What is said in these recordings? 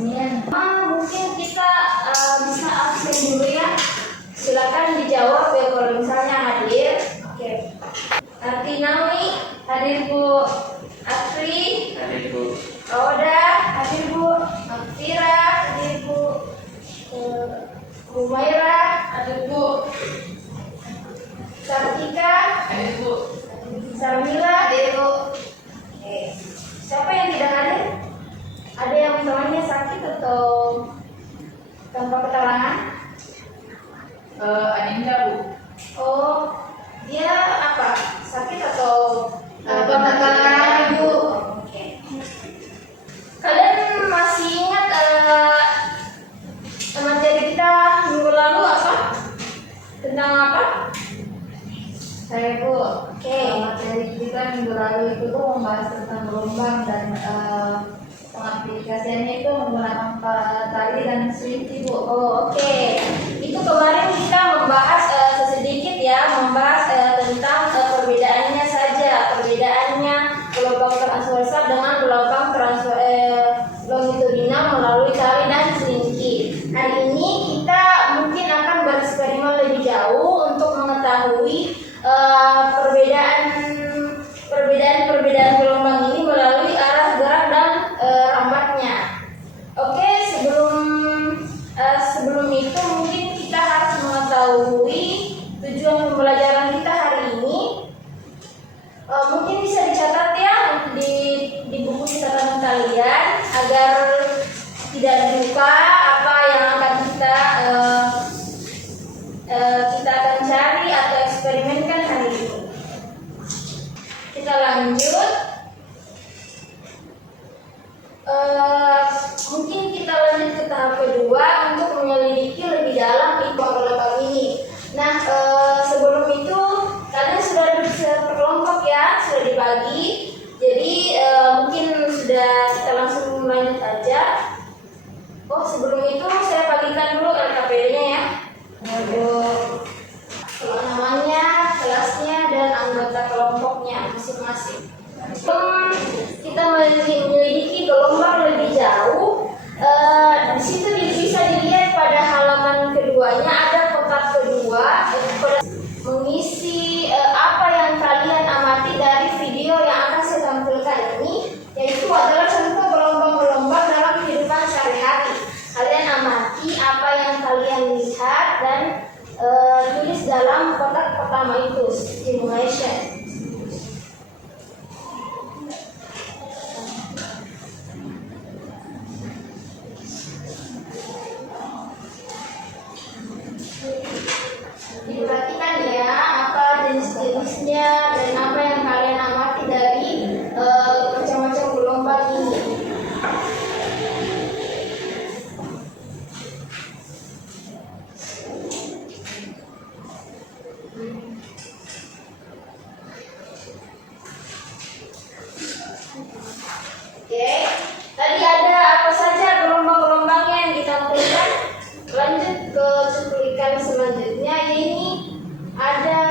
Mungkin kita bisa absen dulu ya. Silakan dijawab ya kalau misalnya hadir. Oke. Artinawi, hadir Bu. Afri, Hadir Bu. Roda, hadir Bu. Afira, hadir Bu. Humaira, hadir Bu. Sartika, Hadir Bu. Sarmila, hadir Bu. Oke. Siapa yang tidak hadir? Ada yang temannya sakit atau tanpa keterangan? Adinda Bu. Oh, dia apa? Sakit atau keterangan, Bu? Oke. Kalian masih ingat materi kita minggu lalu apa? Tentang apa? Saya Bu. Oke. Materi kita minggu lalu itu tuh membahas tentang gelombang dan pengaplikasiannya itu menggunakan tali dan selinti Bu. Oh, oke. Itu kemarin kita membahas sedikit ya, membahas tentang perbedaannya saja, perbedaannya gelombang transversal dengan gelombang longitudinal melalui tali dan selinti. Hari ini kita mungkin akan bereksperimen lebih jauh untuk mengetahui perbedaan gelombang ini melalui arah gerak dan rambatnya. Oke, sebelum itu mungkin kita harus mengetahui tujuan pembelajaran kita hari ini. Mungkin bisa dicatat ya di buku catatan kalian agar tidak lupa apa yang akan kita akan cari atau eksperimenkan hari ini. Kita lanjut. Mungkin kita lanjut ke tahap kedua untuk menyelidiki lebih dalam gelombang ini. Nah, sebelum itu kalian sudah berkelompok ya, sudah dibagi. Jadi mungkin sudah kita langsung lanjut aja. Oh, sebelum itu saya bagikan dulu LKPD-nya ya. Kalau namanya, kelasnya, dan anggota kelompoknya masing-masing. Kita menyelidiki gelombang lebih jauh. Di situ bisa dilihat pada halaman keduanya ada kotak kedua mengisi apa yang kalian amati dari video yang akan saya tampilkan ini, yaitu adalah contoh gelombang-gelombang dalam kehidupan sehari-hari. Kalian amati apa yang kalian lihat dan tulis dalam kotak pertama itu, stimulation. Diperhatikan ya apa jenis-jenisnya dan apa yang kalian amati dari macam-macam gelombang ini. Oke, tadi ada apa saja gelombang-gelombangnya yang ditampilkan. Lanjut ke cuplikan selanjutnya. Ini ada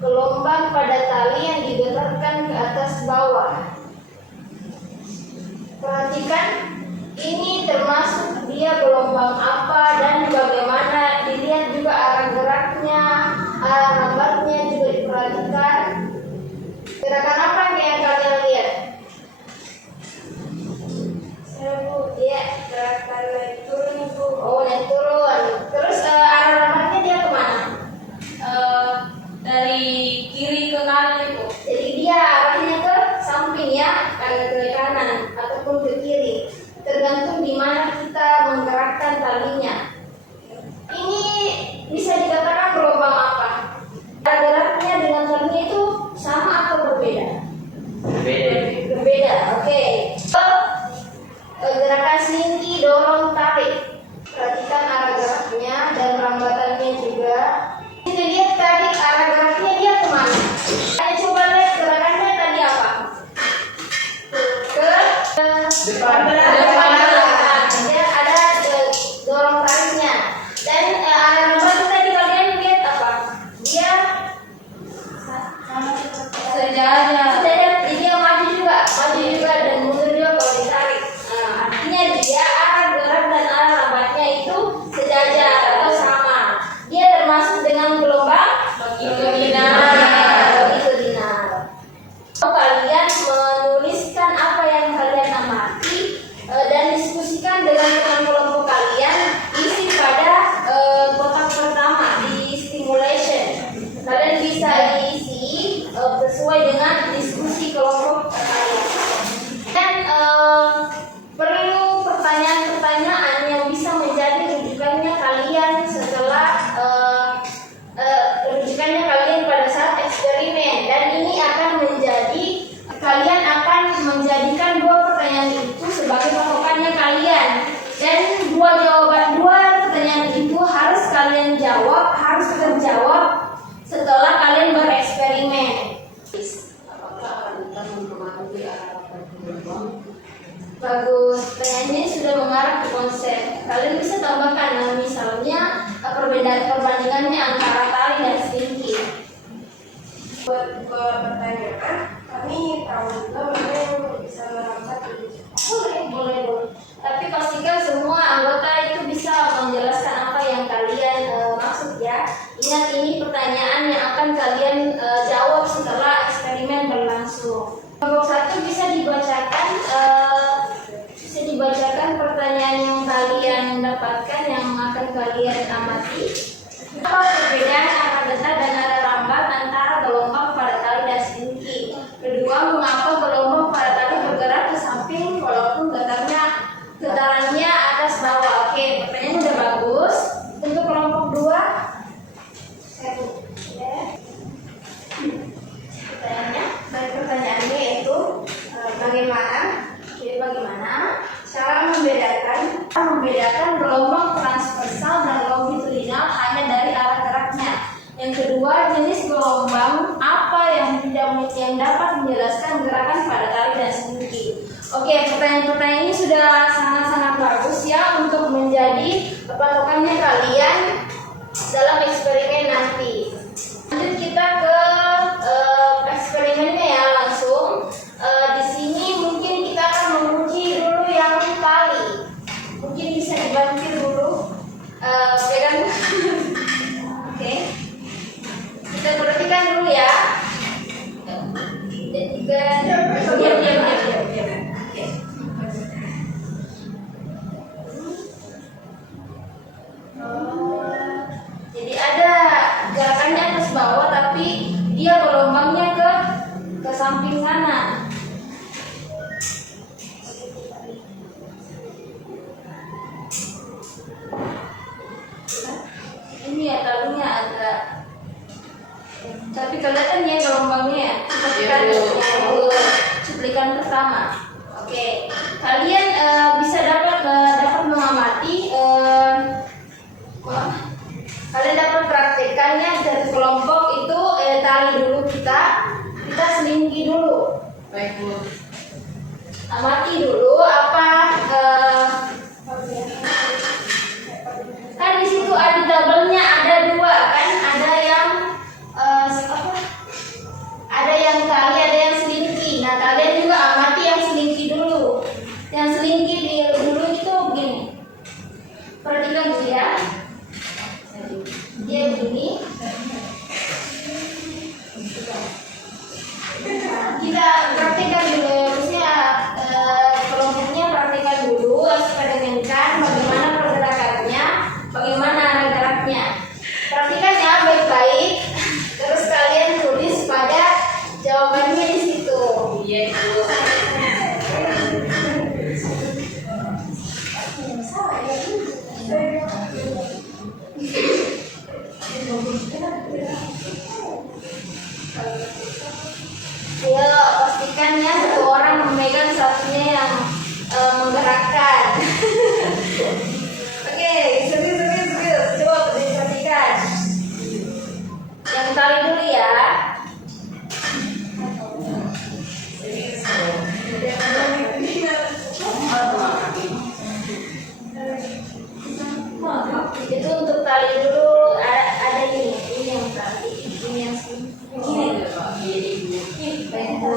gelombang pada tali yang digerakkan ke atas bawah. Perhatikan, ini termasuk dia gelombang apa dan bagaimana. Dilihat juga arah geraknya, arah rambatnya juga diperhatikan. Gerakan apa yang kalian lihat? Ya, gerakan naik turun Bu. Oh, naik turun. Terus arah rambatnya dia kemana? Dari kiri ke kanan itu. Jadi dia arahnya ke samping ya, ke kanan ataupun ke kiri. Tergantung di mana kita menggerakkan talinya. Ini bisa dikatakan gelombang apa? Arah geraknya dengan talinya itu sama atau berbeda? Berbeda. Oke. Gerakan selinti, dorong, tarik. Perhatikan arah geraknya dan rambatannya juga. Kita lihat tadi arah geraknya dia kemana? Ayo coba lihat gerakannya tadi apa? Ke Depan. Dia ada dorong tariknya. Dan arah rambat tadi kalian lihat apa? Dia Sejajar. dia maju juga dan mundur juga kalau ditarik. Bagus, pertanyaannya sudah mengarah ke konsep. Kalian bisa tambahkan, misalnya perbedaan perbandingannya antara tali dan selingki. Buat pertanyaan, kami tahu juga mana yang bisa merapat ini. Boleh. Tapi pastikan semua anggota itu bisa menjelaskan apa yang kalian maksud ya. Ingat, ini pertanyaan yang akan kalian jawab setelah eksperimen berlangsung. Kelompok 1 bisa dibacakan pertanyaan yang kalian dapatkan yang akan kalian amati. Apa perbedaan arah getar dan arah rambat antara gelombang pada tali dan selingki? Kedua, mengapa gelombang pada tali bergerak ke samping walaupun getarannya atas bawah? Oke, pertanyaan udah bagus. Untuk kelompok 2, Pertanyaannya itu bagaimana cara membedakan gelombang transversal dan longitudinal hanya dari arah geraknya. Yang kedua, jenis gelombang apa yang dapat menjelaskan gerakan pada tali dan selingki. Oke, pertanyaan-pertanyaan ini sudah sangat-sangat bagus ya untuk menjadi patokannya kalian dalam eksperimen nanti. Lanjut kita ke eksperimennya ya langsung. Di sini mungkin kita akan menguji dulu yang tali. Mungkin bisa dibantu dulu. Pegang. Oke. Kita perhatikan dulu ya. Diam. Oke. Jadi ada gerakannya atas bawah tapi dia gelombangnya ke samping kanan. Ini ya talinya agak, tapi kelihatan ya gelombangnya. Cuplikan pertama. Oke, kalian bisa dapat mengamati. Kalian dapat praktekannya satu kelompok itu tali dulu kita selingki dulu. Baik, Bu. Amati dulu apa kan di situ ada tabelnya, ada dua kan, ada yang ada yang tali, ada yang selingki. Nah, kalian juga amati yang selingki dulu. Yang selingki dulu itu begini. Perhatikan dulu ya. Dia begini. Kita praktikkan dulu, maksudnya kelompoknya praktikkan dulu, eksperimenkan bagaimana pergerakannya, bagaimana arah geraknya. Praktikkan ya baik-baik, terus kalian tulis pada jawabannya di situ. Iya, Bu. Ayo pastikan ya satu orang memegang, satunya yang menggerakkan. Oke, serius. Coba diperhatikan. Yang tali dulu ya. Itu untuk tali dulu, ada ini yang tali, ini yang sini. Ini, Pak. Iya, Bu.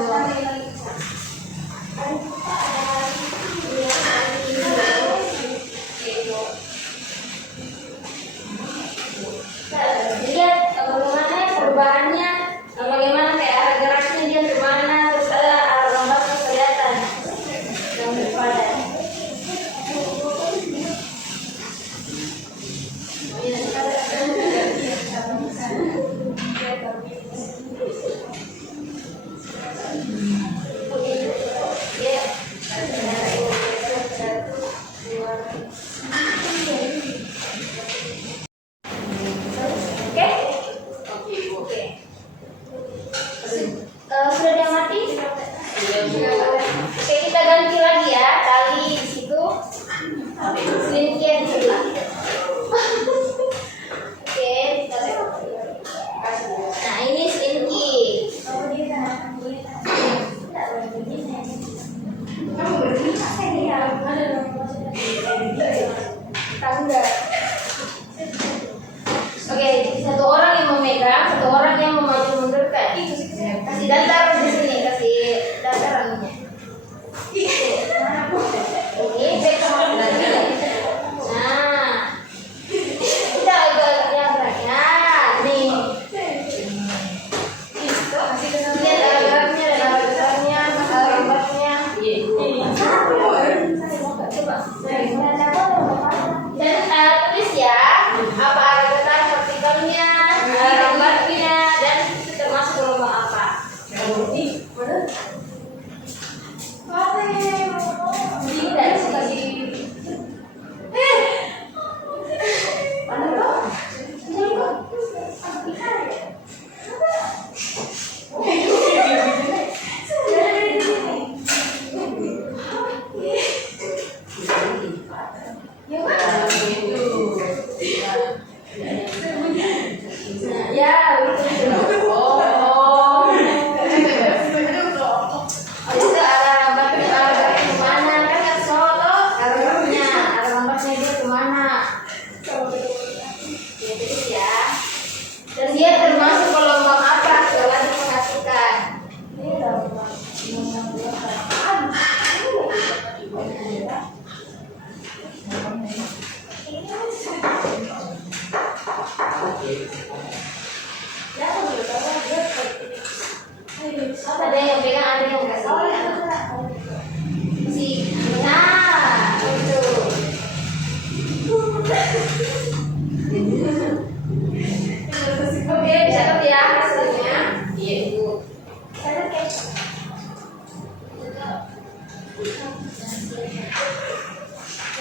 Lihat bagaimana perubahannya, bagaimana kayak arah geraknya dia kemana, terus ada arah rambatnya kelihatan yang berpadan. Sudah diamati? Oke, kita ganti lagi ya tali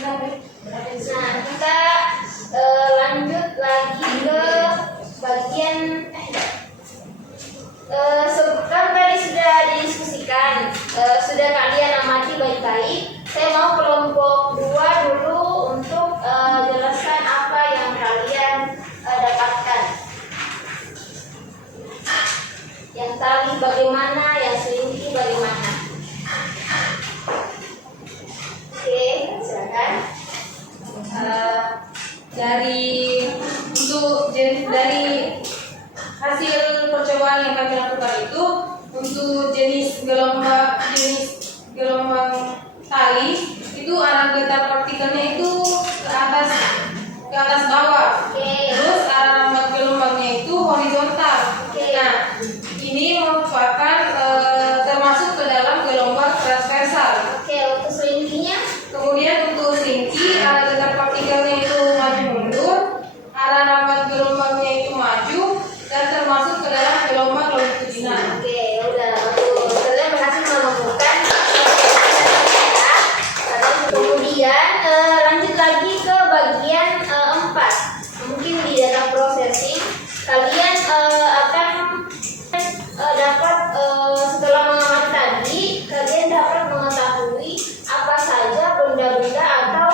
Nah, kita lanjut lagi ke bagian kan tadi sudah didiskusikan, sudah kalian amati baik-baik. Saya mau kelompok 2 dulu untuk jelaskan apa yang kalian dapatkan. Yang tali bagaimana, yang selingki bagaimana. Oke, silakan. Dari hasil percobaan yang kami lakukan itu untuk jenis gelombang tali itu arah getar partikelnya itu ke atas bawah. Terus arah rambat gelombangnya itu horizontal. Nah, ini merupakan termasuk ke dalam gelombang transversal. Oke, untuk selingkinya. Kemudian untuk selingki arah getar partikelnya itu maju mundur, arah rambat gelombangnya itu maju, dan termasuk ke dalam gelombang longitudinal. Oke, udah bagus. Kalian berhasil menemukan. Kemudian lanjut lagi ke bagian 4. Mungkin di data processing kalian akan dapat setelah mengamati tadi, kalian dapat mengetahui apa saja benda-benda atau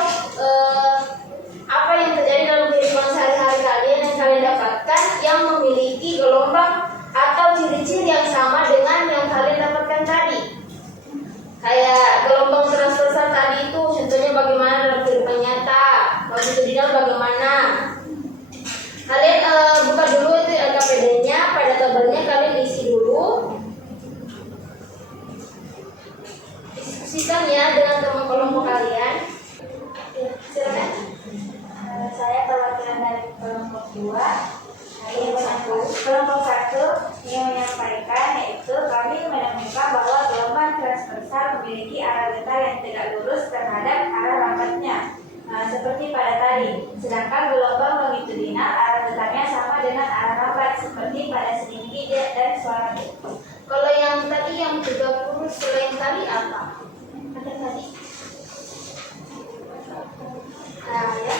apa yang terjadi dalam kehidupan sehari-hari kalian yang kalian dapatkan yang memiliki gelombang atau ciri-ciri yang sama dengan yang kalian dapatkan tadi. Kayak gelombang transversal tadi itu contohnya bagaimana dalam kehidupan nyata, longitudinal bagaimana. Kalian buka dulu itu LKPD-nya, pada tabelnya kalian isi dulu. Diskusikan ya dengan teman kelompok kalian. Ya, silakan. Saya perwakilan dari kelompok 2. Kelompok 1 yang menyampaikan yaitu kami menemukan bahwa gelombang transversal memiliki arah getar yang tegak lurus terhadap arah rambatnya, seperti pada tadi. Sedangkan gelombang longitudinal arah getarnya sama dengan arah rambat seperti pada selingki dan suara. Kalau yang tadi yang tegak lurus selain tadi apa? Ada tadi? Nah, ya.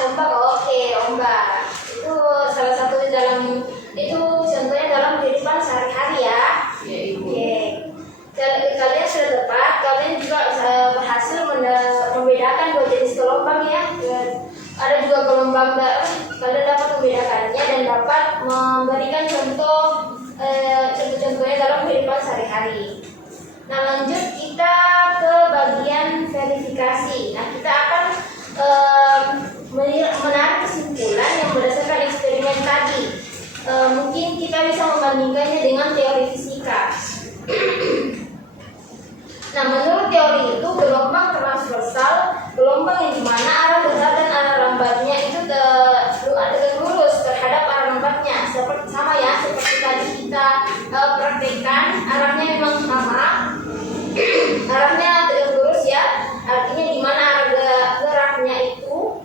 Ombak, oke, ombak. Itu salah satu dalam itu contohnya dalam kehidupan sehari-hari ya. Oke. Kalian sudah tepat, kalian juga berhasil membedakan dua jenis gelombang ya. Ada juga gelombang kalian dapat membedakannya dan dapat memberikan contoh-contohnya dalam kehidupan sehari-hari. Nah, lanjut kita ke bagian verifikasi. Nah, kita akan menarik kesimpulan yang berdasarkan eksperimen tadi. Mungkin kita bisa membandingkannya dengan teori fisika. Nah, menurut teori itu gelombang transversal, gelombang yang dimana arah getar dan arah rambatnya itu tegak lurus terhadap arah rambatnya. Sama ya, seperti tadi kita praktekkan, arahnya memang sama. Arahnya tegak lurus ya, artinya dimana arah geraknya itu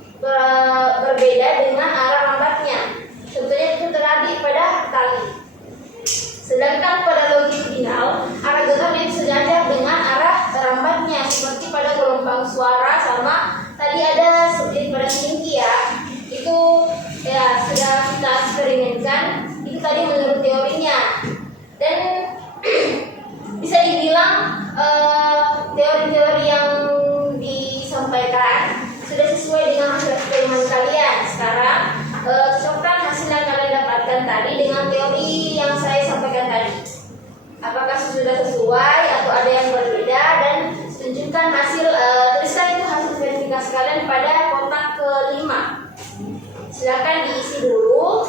berbeda dengan arah rambatnya. Contohnya itu terjadi pada tali. Sedangkan pada longitudinal, arah getarnya sejajar dengan arah rambatnya seperti pada gelombang suara, sama tadi ada seperti pada selingki ya. Itu ya sudah kita eksperimenkan. Itu tadi menurut teorinya. Dan bisa dibilang teori-teori yang disampaikan sudah sesuai dengan hasil eksperimen kalian. Sekarang cocokkan hasil yang kalian dapatkan tadi dengan teori yang saya sampaikan tadi. Apakah sudah sesuai atau ada yang berbeda, dan tunjukkan hasil, tuliskan itu hasil verifikasi kalian pada kotak ke-5. Silakan diisi dulu.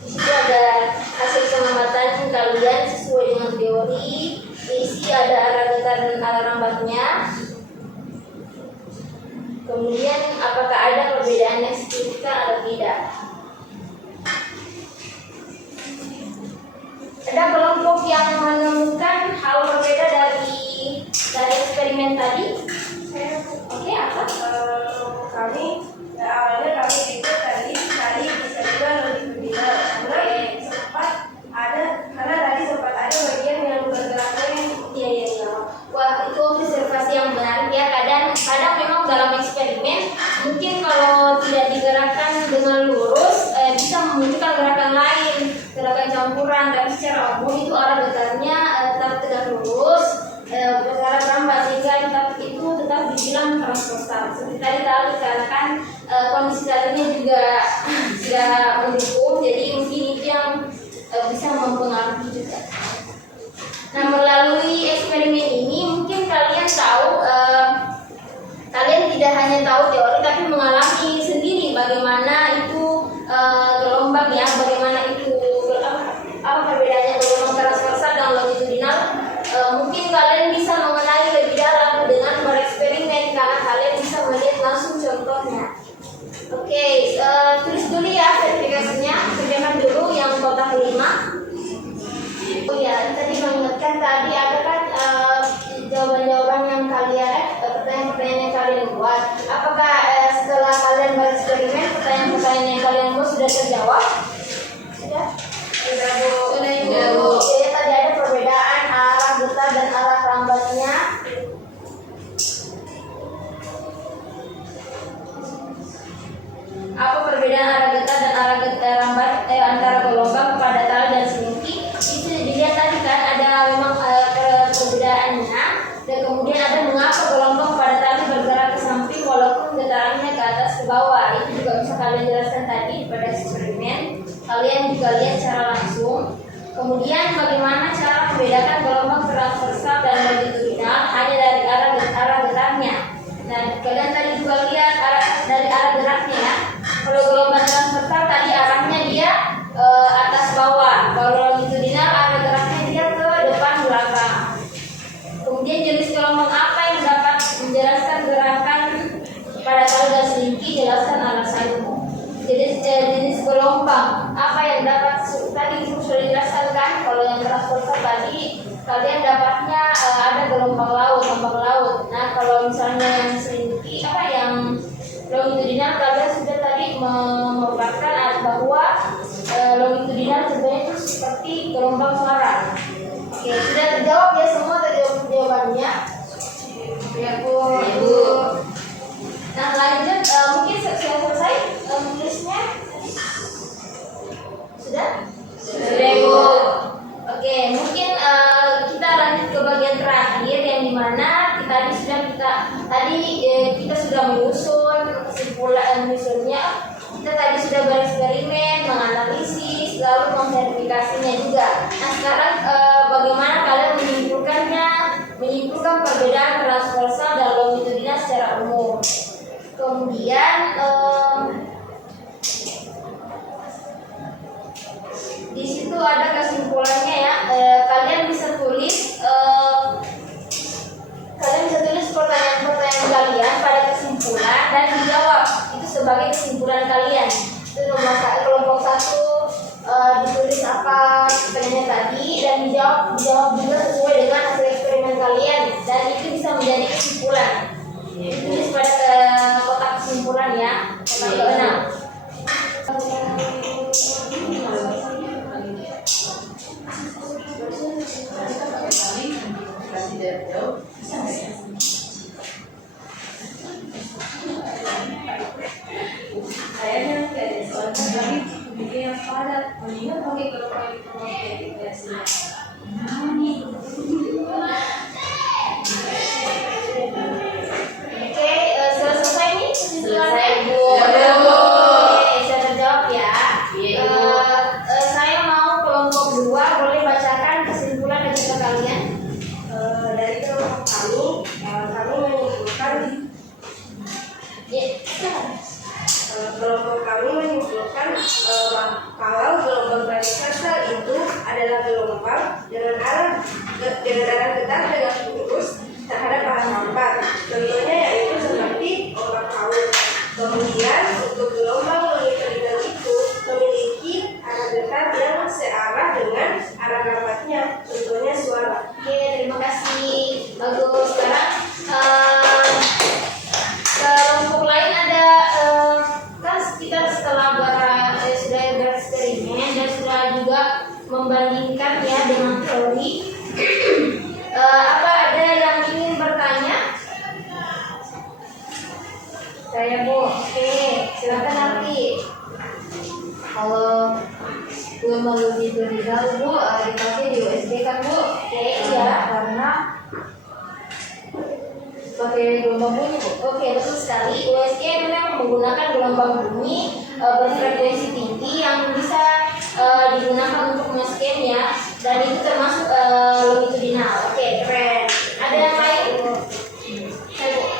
Di situ ada hasil pengamatan kalian sesuai dengan teori. Diisi ada arah getar dan arah rambatnya. Kemudian apakah ada perbedaan yang signifikan atau tidak. Ada kelompok yang menemukan hal berbeda dari eksperimen tadi. Oke, apa? Kami awalnya kami pikir tadi bisa juga longitudinal, karena sempat ada bercampuran, tapi secara umum itu arah getarnya tetap tegak lurus, berarah berambat sehingga itu tetap dibilang transversal. Seperti tadi dikatakan kondisi talinya juga sudah mendukung, jadi mungkin itu yang bisa mempengaruhi juga. Nah, melalui eksperimen ini mungkin kalian tahu, kalian tidak hanya tahu teori tapi mengalami sendiri bagaimana itu gelombang ya, bagaimana itu apa perbedaannya gelombang transversal dan longitudinal. Mungkin kalian bisa mengenali lebih dalam dengan bereksperimen karena kalian bisa melihat langsung contohnya. Oke, tulis dulu ya verifikasinya. Kerjakan dulu yang kotak 5. Oh ya, tadi mengingatkan tadi ada kan jawaban-jawaban yang kalian pertanyaan-pertanyaan yang kalian buat. Apakah setelah kalian bereksperimen pertanyaan-pertanyaan yang kalian buat sudah terjawab? Sudah? Sudah Bu. Sudah Bu. Jadi tadi ada perbedaan arah getar dan arah rambatnya. Apa perbedaan arah getar dan arah rambat antara gelombang, kepadatan dan selingki? Itu dilihat tadi kan ada memang perbedaannya, dan kemudian ada mengapa gelombang kepadatan bergerak ke samping walaupun getarannya ke atas ke bawah. Itu juga bisa kalian jelaskan tadi pada eksperimen. Kalian juga lihat secara langsung. Kemudian bagaimana cara membedakan gelombang transversal dan longitudinal hanya dari arah getarnya. Nah, kalian tadi juga lihat dari arah geraknya ya. Kalau gelombang transversal tadi arahnya dia atas bawah. Kalau longitudinal arah geraknya dia ke depan belakang. Kemudian jenis gelombang apa yang dapat menjelaskan gerakan pada tali dan selingki? Jelaskan alasannya. Jadi jenis gelombang apa yang dapat tadi sudah dijelaskan kan? Kalau yang transversal tadi kalian dapatnya ada gelombang laut, ombak laut. Nah, kalau misalnya yang selingki yang longitudinal kalian sudah tadi memaparkan bahwa longitudinal sebenarnya itu seperti gelombang suara. Oke, sudah terjawab ya semua jawabannya? Ya Bu. Nah, lanjut mungkin sudah selesai tulisnya? Sudah? Sudah Bu. Oke, mungkin kita lanjut ke bagian terakhir yang dimana kita sudah menyusun kesimpulan menyusunnya. Kita tadi sudah bereksperimen, menganalisis, lalu memverifikasinya juga. Nah, sekarang bagaimana kalian menyimpulkan perbedaan transversal dan longitudinal secara umum. Kemudian di situ ada kesimpulannya ya. Kalian bisa tulis pertanyaan-pertanyaan kalian pada kesimpulan dan dijawab. Itu sebagai kesimpulan kalian. Itu nomor kelompok 1 ditulis apa pertanyaan tadi dan dijawab juga sesuai dengan hasil eksperimen kalian dan itu bisa menjadi kesimpulan. Ditulis pada kotak kesimpulan ya, kotak ke-6. Kayaknya nggak ada soalnya tapi bikin yang padat mendingan pakai gelombang integrasinya. Oke, selesai nih kesimpulannya. Oke, sudah terjawab ya. Saya mau kelompok 2 boleh bacakan kesimpulan dari kalian. Dari kelompok kami menyimpulkan kelompok kami menyimpulkan kalau gelombang transversal itu adalah gelombang dengan arah getar tegak lurus terhadap arah rambat. Contohnya yaitu seperti ombak laut. Kemudian untuk gelombang longitudinal itu memiliki arah getar yang searah dengan arah rambatnya. Contohnya suara. Oke, terima kasih. Bagus. Sekarang kelompok lain ada kan kita setelah sudah bereksperimen dan sudah juga membandingkan ya dengan teori. Apa ada yang ingin bertanya? Saya Bu. Oke, silakan nanti. Halo Bu. gelombang longitudinal Bu dipakai di USG kan Bu? Oke, iya, karena pakai gelombang bunyi Bu. Oke, betul sekali. USG memang menggunakan gelombang bunyi berfrekuensi tinggi yang bisa digunakan untuk men-scan-nya, dan itu termasuk longitudinal. Oke, keren. Ada yang lain?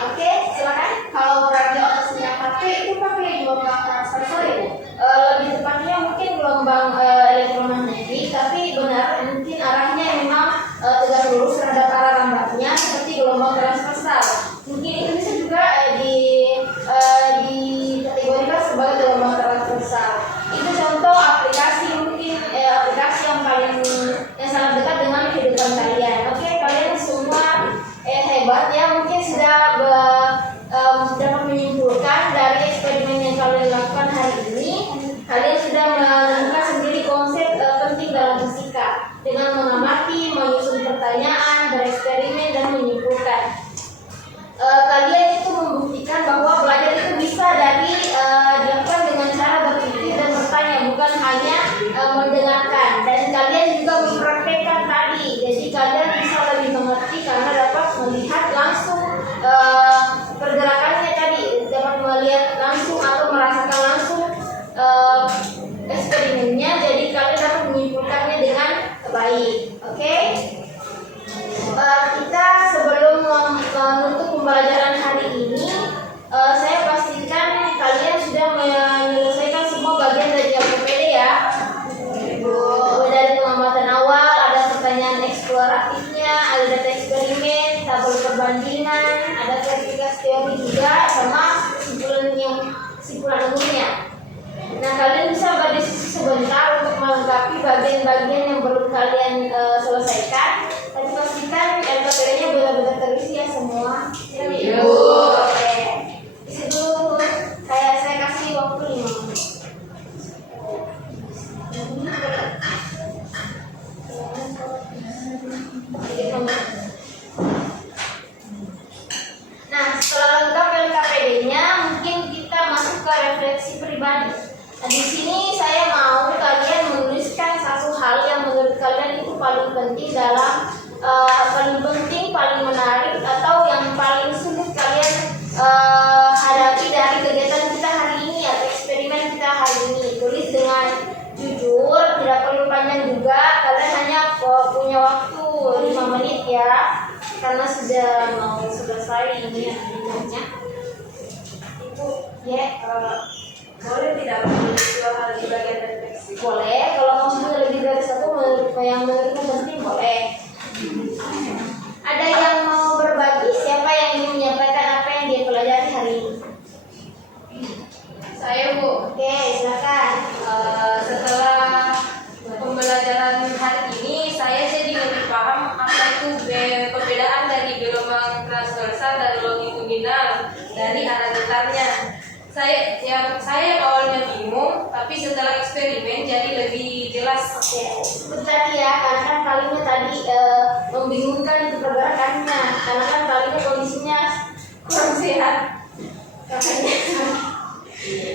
Oke, silakan. Kalau radio atau sinyal HP itu pakai gelombang transversal ya Bu? Lebih tepatnya mungkin gelombang elektromagnetik, tapi benar mungkin arahnya memang tegak lurus terhadap arah lambatnya seperti gelombang transversal. Mungkin itu bisa juga dikategorikan sebagai gelombang transversal. Itu contoh aplikasi, mungkin aplikasi yang sangat dekat dengan kehidupan kalian. Oke, kalian semua hebat ya, mungkin sudah dapat menyimpulkan dari eksperimen yang kalian lakukan hari ini. Kalian sudah menemukan sendiri konsep penting dalam fisika dengan mengamati, menyusun pertanyaan, bereksperimen, dan menyimpulkan. Kalian itu membuktikan bahwa belajar itu bisa dilakukan dengan cara berpikir dan bertanya, bukan hanya mendengarkan. Dan kalian juga mempraktekkan tadi, jadi kalian bisa lebih mengerti karena dapat melihat langsung pergerakannya tadi, dapat melihat langsung atau merasakan langsung eksperimennya, jadi kalian dapat menyimpulkannya dengan baik. Oke? Kita sebelum menutup pembelajaran hari ini, saya pastikan kalian sudah menyelesaikan semua bagian dari JPPD ya. Dari pengamatan awal, ada pertanyaan eksploratifnya, ada data eksperimen, tabel perbandingan, ada verifikasi teori juga, sama kesimpulan umumnya. Nah, kalian bisa berdiskusi sebentar untuk melengkapi bagian-bagian yang belum kalian selesaikan. Tapi pastikan LKPD-nya benar-benar terisi ya semua. Iya. Oke. Di situ saya kasih waktu 5 menit. Nah, setelah lengkap LKPD-nya, mungkin kita masuk ke refleksi pribadi. Nah, di sini saya mau kalian menuliskan satu hal yang menurut kalian itu paling penting paling menarik, atau yang paling sulit kalian hadapi dari kegiatan kita hari ini atau eksperimen kita hari ini. Tulis dengan jujur, tidak perlu panjang juga. Kalian hanya punya waktu 5 menit ya, karena sudah mau selesai ini akhirnya. Ibu, ya, boleh tidak menulis 2 hal di bagian refleksi? boleh. Kalau mau lebih dari satu yang menurutmu penting boleh. Ada yang mau berbagi? Siapa yang ingin menyampaikan apa yang dia pelajari hari ini? Saya Bu. Oke, silakan. Setelah pembelajaran hari ini, saya jadi lebih paham apa itu perbedaan dari gelombang transversal dan longitudinal dari arah getarnya. Saya awalnya bingung, tapi setelah eksperimen jadi lebih jelas. Oke, itu tadi ya, karena kan talinya tadi membingungkan itu pergerakannya, karena kan talinya kondisinya kurang sehat. Makanya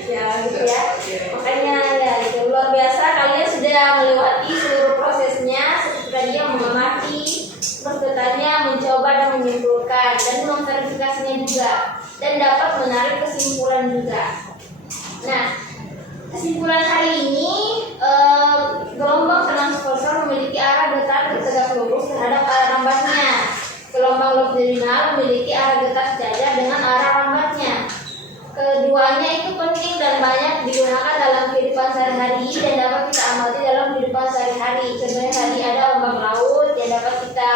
ya gitu ya. Makanya ya itu luar biasa, kalian sudah melewati seluruh prosesnya seperti tadi yang mengamati, bertanya, mencoba dan menyimpulkan, dan memverifikasinya juga, dan dapat menarik kesimpulan juga. Nah, kesimpulan hari ini, gelombang transversal memiliki arah getar tegak lurus terhadap arah lambatnya. Gelombang longitudinal memiliki arah getar sejajar dengan arah lambatnya. Keduanya itu penting dan banyak digunakan dalam kehidupan sehari-hari dan dapat kita amati dalam kehidupan sehari-hari. Contohnya tadi ada ombak laut yang dapat kita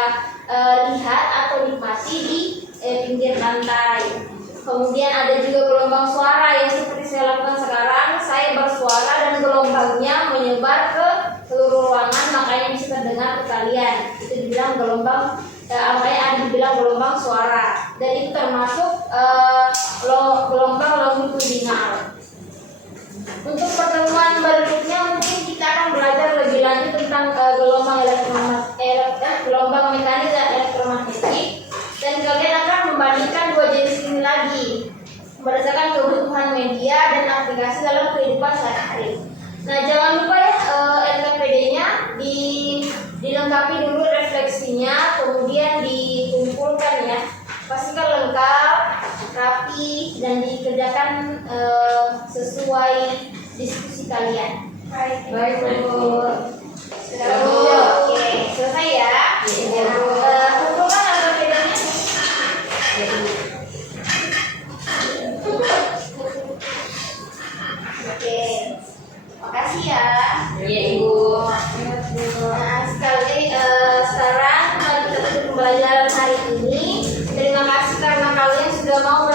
lihat atau nikmati di pinggir pantai. Kemudian ada juga gelombang suara yang seperti saya lakukan sekarang. Saya bersuara dan gelombangnya menyebar ke seluruh ruangan, makanya bisa terdengar ke kalian. Itu dibilang gelombang, makanya ada dibilang gelombang suara. Dan itu termasuk gelombang longitudinal. Untuk pertemuan berikutnya mungkin kita akan belajar lebih lanjut tentang gelombang gelombang mekanis dan elektromagnetik. Dan kalian akan membandingkan dua jenis ini lagi berdasarkan kebutuhan media dan aplikasi dalam kehidupan sehari-hari. Nah, jangan lupa ya LKP dilengkapi dulu refleksinya, kemudian dikumpulkan ya. Pastikan lengkap, rapi, dan dikerjakan sesuai diskusi kalian. Baik Bu. Oke, selesai ya. Kumpulkan angka bedanya. Oke, makasih ya. Iya Ibu. Nah, sekarang kita tutup pembelajaran hari ini. Terima kasih karena kalian sudah mau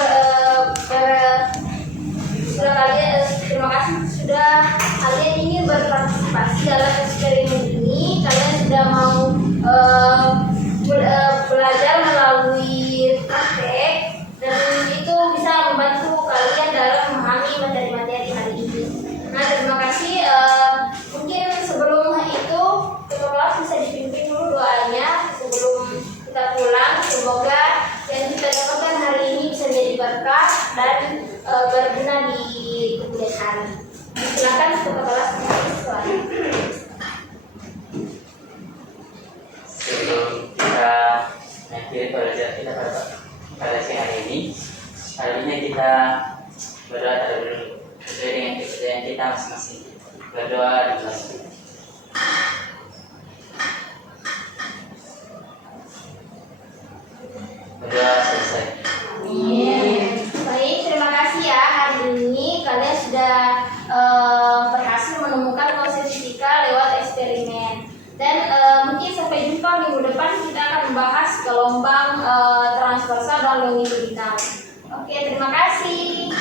terima kasih sudah kalian ingin berpartisipasi dalam eksperimen ini. Kalian sudah mau belajar melalui praktek, dan itu bisa membantu kalian dalam memahami materi-materi hari ini. Nah, terima kasih. Mungkin sebelum itu ketua kelas bisa dipimpin dulu doanya sebelum kita pulang. Semoga yang kita dapatkan hari ini bisa menjadi berkah dan berguna di kemudian hari. Silakan ketua kelas mahasiswa. Sebelum kita mengakhiri pelajaran kita pada siang hari ini kita berdoa terlebih dulu sesuai dengan kepercayaan kita masing-masing. Berdoa di kelas. Berdoa selesai. Baik, terima kasih ya. Hari ini kalian sudah berhasil menemukan konsep fisika lewat eksperimen. Dan mungkin sampai jumpa minggu depan, kita akan membahas gelombang transversal dan longitudinal. Oke, terima kasih.